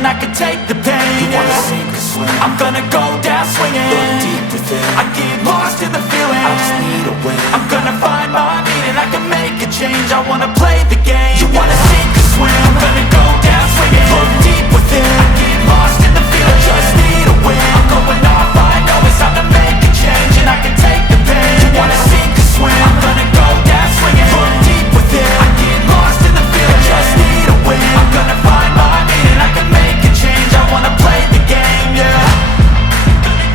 and I can take the pain. You wanna sink or swim? I'm gonna go down swinging. Look deep within. I get lost in the feeling. I just need a win. I'm gonna find my meaning. I can make a change. I wanna play the game. You wanna sink or swim? I'm gonna go down swinging. Look deep within. I get lost in the feeling. I just need a win. I'm going off. I know it's time to make a change, and I can take the pain. You wanna sink or swim? I'm gonna go down swinging. Look deep within. I get lost in the feeling. I just need a win. I'm gonna find my meaning. I can make a change. I wanna play the game, yeah. Take